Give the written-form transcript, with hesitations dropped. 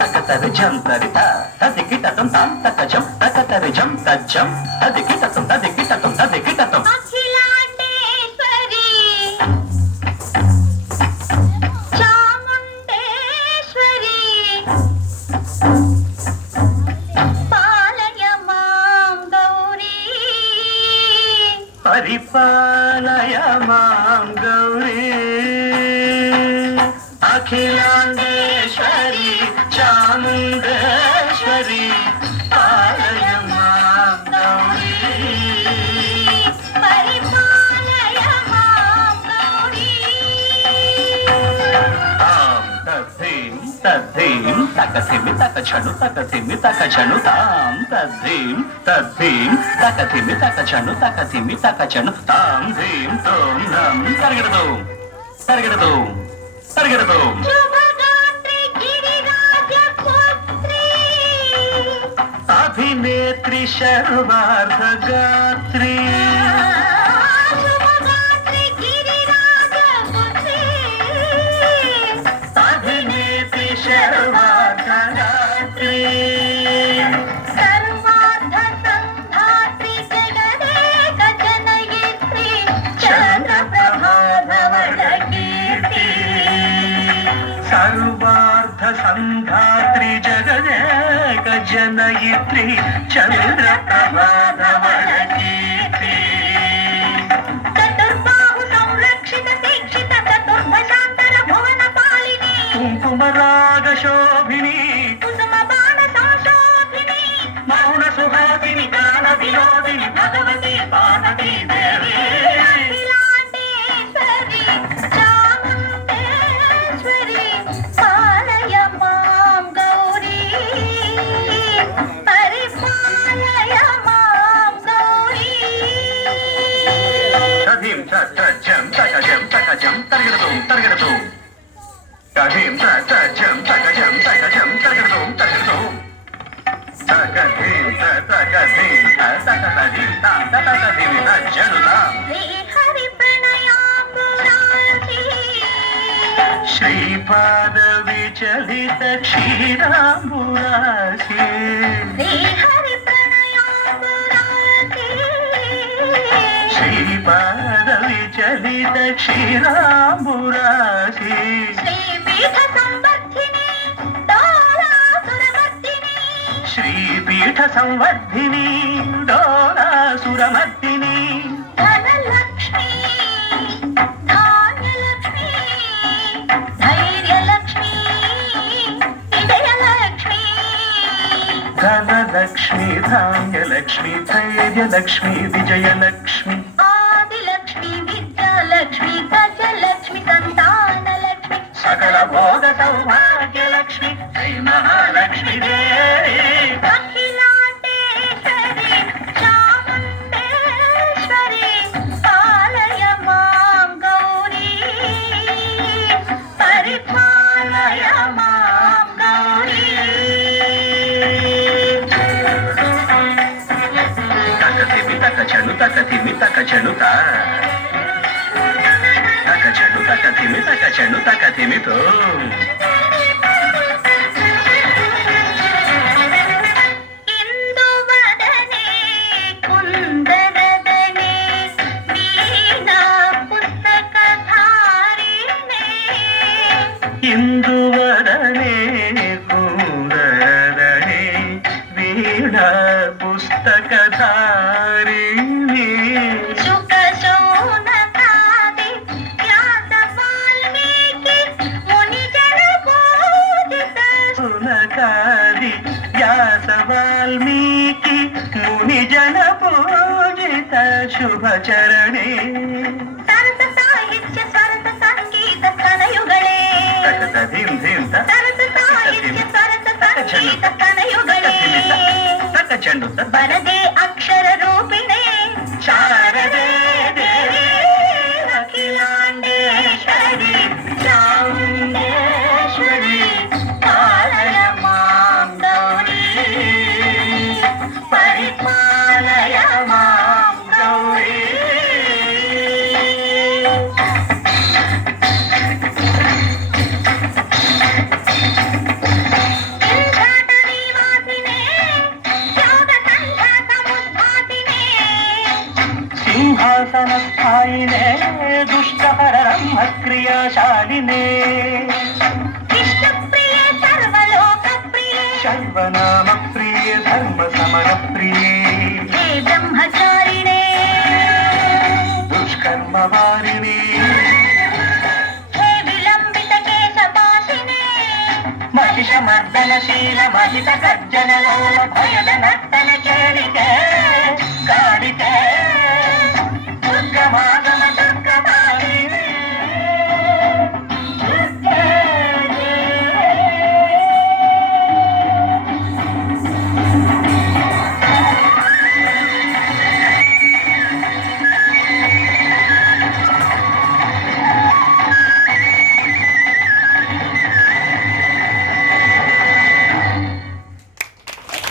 తకతరి జం తరిత తదికిటతం తాం తకజం తకతరి జం తజ్జం తదికిటతం తదికిటతం తదికిటతం అఖిలాండేశ్వరి చాముండేశ్వరి పాలయ మాం గౌరీ పరిపాలయ మాం గౌరీ అఖిలాండేశ్వరి చాముండేశ్వరి పాలయ మాం గౌరీ పరిపాలయ మాం గౌరీ తాం తద్ధీం తద్ధీం తకథిమి తకచను తకథిమి తకచను తాం తద్ధీం తద్ధీం తకథిమి తకచను తకథిమి తకచను తాం ధీం తోం నం తరగడదు తరగడదు తరగడదు శుభగాత్రి గిరిరాజ పుత్రి అభినేత్రి శర్వార్ధ గాత్రి శుభగాత్రి గిరిరాజ పుత్రి అభినేత్రి శర్వార్ధ గాత్రి సర్వార్థ సంధాత్రి జగదేక జనయిత్రి చంద్రప్రభాధవళ కీర్తి సర్వార్థ సంధాత్రి జగదేక జనయిత్రి చంద్ర ప్రభాధవళ కీర్తి చతుర్బాహు సంరక్షిత శిక్షిత చతుర్భశాంతర భువన పాలిని కుంకుమరాగ శోభిని కుసుమ బాణ సంశోభిని మౌన సుహాసిని గాన వినోదిని భగవతి పార్వతీ దేవి అఖిలాండేశ్వరి చాముండేశ్వరి పాలయ మాం గౌరీ పరిపాలయ మాం గౌరీ కథీం తజం తకజం తకజం తరగడదు తరగడదు కథీం తజం తకజం తకజం తరగడదు తరగడదు తకధీం తకధీం తకధీం తకధీం తజనుదా శ్రీహరి ప్రణయాపురాసి శ్రీపాద విచలిత క్షీరాంబురాశి శ్రీహరి ప్రణయాపురాసి శ్రీపాద విచలిత క్షీరాంబురాశి శ్రీపీఠ సంవర్ధిని డోలాసురమర్దిని శ్రీపీఠ సంవర్ధిని డోలాసురమర్దిని ధనలక్ష్మి ధాన్యలక్ష్మి ధైర్యలక్ష్మి విజయలక్ష్మి ధనలక్ష్మి ధాన్యలక్ష్మి ధైర్యలక్ష్మి విజయలక్ష్మి ఆదిలక్ష్మి విద్యాలక్ష్మి గజలక్ష్మి సంతానలక్ష్మి సకల భోగ సౌభాగ్యలక్ష్మి శ్రీ మహాలక్ష్మి దేవి అఖిలాండేశ్వరి చాముండేశ్వరి పాలయ మాం గౌరీ పరిపాలయ మాం గౌరీ తకతిమి తకచను తకతిమి తకచను తకచను తకతిమి తకచను తకతిమి తో ఇందువదనే కుందరదనే వీణా పుస్తకధారిణే ఇందువదనే కుందరదనే వీణా పుస్తకధారిణి శుక శౌనకాది వ్యాస వాల్మీకి మునిజన పూజిత సునకాది వ్యాస వాల్మీకి మునిజన పూజిత శుభచరణే సరస సాహిత్య సరస సంగీత స్తనయుಗಳೇ తకతధిం ధిం సరస సాహిత్య సరస సంగీత స్తనయుಗಳೇ తకచండు వరదే అక్షర రూపిణే శారదే దేవి అఖిలాండేశ్వరి చాముండేశ్వరి పాలయ మాం గౌరీ పరిపాలయ మాం గౌరీ సాయినే దుష్టహరమ్మ క్రియాశాలినే విష్ణుప్రియే సర్వలోక ప్రియే శైవనామ ప్రియ ధర్మ సమర ప్రియే హే బ్రహ్మచారిణే దుష్కర్మ వారిణి హే విలంబిత కేశపాశినే మహిషమర్దనశీల మహిత గర్జనలోల భయద నర్తన కేళికే కాళికే దుర్గమాత